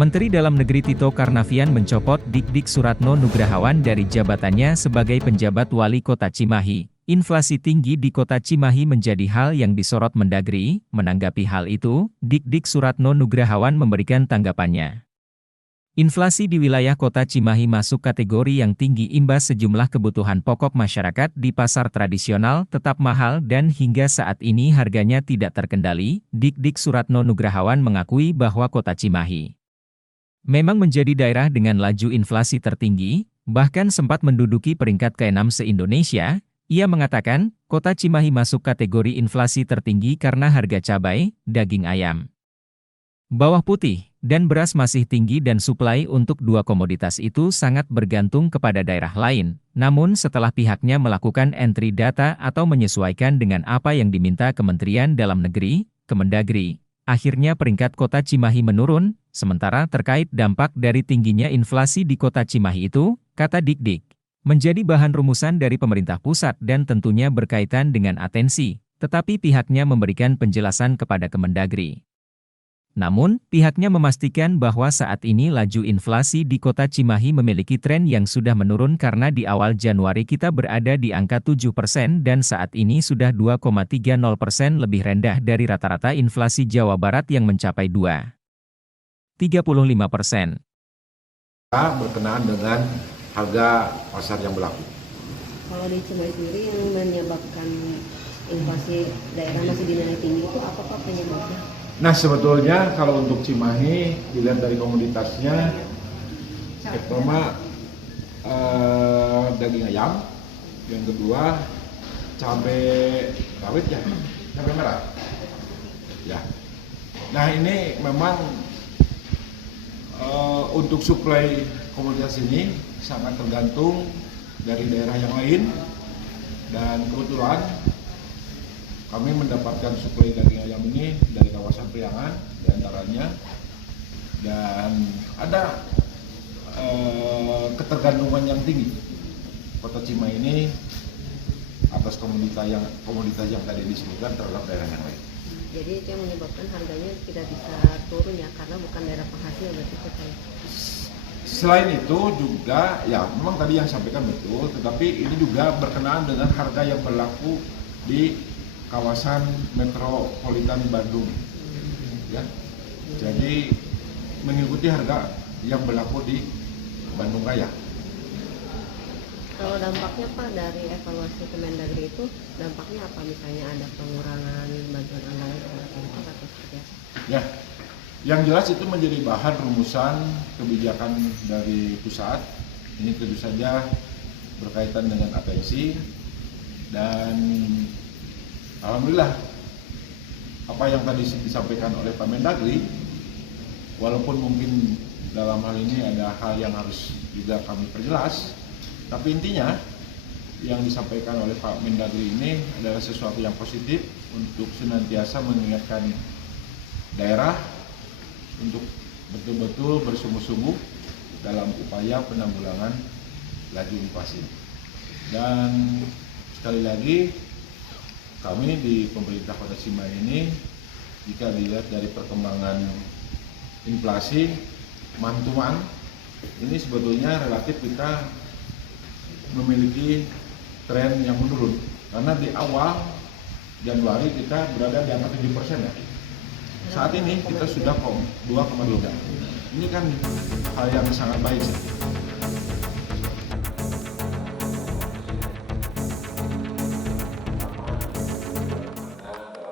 Menteri Dalam Negeri Tito Karnavian mencopot Dik-Dik Suratno Nugrahawan dari jabatannya sebagai penjabat wali kota Cimahi. Inflasi tinggi di kota Cimahi menjadi hal yang disorot Mendagri. Menanggapi hal itu, Dik-Dik Suratno Nugrahawan memberikan tanggapannya. Inflasi di wilayah kota Cimahi masuk kategori yang tinggi imbas sejumlah kebutuhan pokok masyarakat di pasar tradisional tetap mahal dan hingga saat ini harganya tidak terkendali. Dik-Dik Suratno Nugrahawan mengakui bahwa kota Cimahi memang menjadi daerah dengan laju inflasi tertinggi, bahkan sempat menduduki peringkat ke-6 se-Indonesia. Ia mengatakan, kota Cimahi masuk kategori inflasi tertinggi karena harga cabai, daging ayam, bawang putih, dan beras masih tinggi dan suplai untuk dua komoditas itu sangat bergantung kepada daerah lain. Namun setelah pihaknya melakukan entry data atau menyesuaikan dengan apa yang diminta Kementerian Dalam Negeri, Kemendagri, akhirnya peringkat kota Cimahi menurun. Sementara terkait dampak dari tingginya inflasi di kota Cimahi itu, kata Dik-Dik, menjadi bahan rumusan dari pemerintah pusat dan tentunya berkaitan dengan atensi, tetapi pihaknya memberikan penjelasan kepada Kemendagri. Namun, pihaknya memastikan bahwa saat ini laju inflasi di kota Cimahi memiliki tren yang sudah menurun karena di awal Januari kita berada di angka 7% dan saat ini sudah 2,30%, lebih rendah dari rata-rata inflasi Jawa Barat yang mencapai 2,35%. Berkenaan dengan harga pasar yang berlaku. Kalau di Cimahi sendiri yang menyebabkan inflasi daerah masih dinilai tinggi itu apa Pak penyebabnya? Nah sebetulnya kalau untuk Cimahi dilihat dari komoditasnya, pertama daging ayam, yang kedua cabai rawit ya, cabai merah. Ya. Nah ini memang untuk suplai komoditas ini sangat tergantung dari daerah yang lain, dan kebetulan kami mendapatkan suplai daging ayam ini dari kawasan Priangan diantaranya, dan ada ketergantungan yang tinggi kota Cimahi ini atas komoditas yang tadi disebutkan terhadap daerah yang lain. Jadi itu yang menyebabkan harganya tidak bisa turun ya, karena bukan daerah penghasil berarti kita. Selain itu juga ya memang tadi yang sampaikan betul, tetapi ini juga berkenaan dengan harga yang berlaku di kawasan metropolitan Bandung, ya. Jadi mengikuti harga yang berlaku di Bandung Raya. Kalau dampaknya Pak dari evaluasi Kemendagri itu dampaknya apa? Misalnya ada pengurangan bantuan anggaran terhadap pemkot atau seperti apa? Ya, yang jelas itu menjadi bahan rumusan kebijakan dari pusat. Ini tentu saja berkaitan dengan atensi, dan alhamdulillah apa yang tadi disampaikan oleh Pak Mendagri, walaupun mungkin dalam hal ini ada hal yang harus juga kami perjelas, tapi intinya yang disampaikan oleh Pak Mendagri ini adalah sesuatu yang positif untuk senantiasa mengingatkan daerah untuk betul-betul bersungguh-sungguh dalam upaya penanggulangan laju inflasi. Dan sekali lagi, kami di pemerintah Kota Cimahi ini, jika dilihat dari perkembangan inflasi month-to-month, ini sebetulnya relatif kita memiliki tren yang menurun. Karena di awal Januari kita berada di angka 7% ya. Saat ini kita sudah 2,3. Ini kan hal yang sangat baik.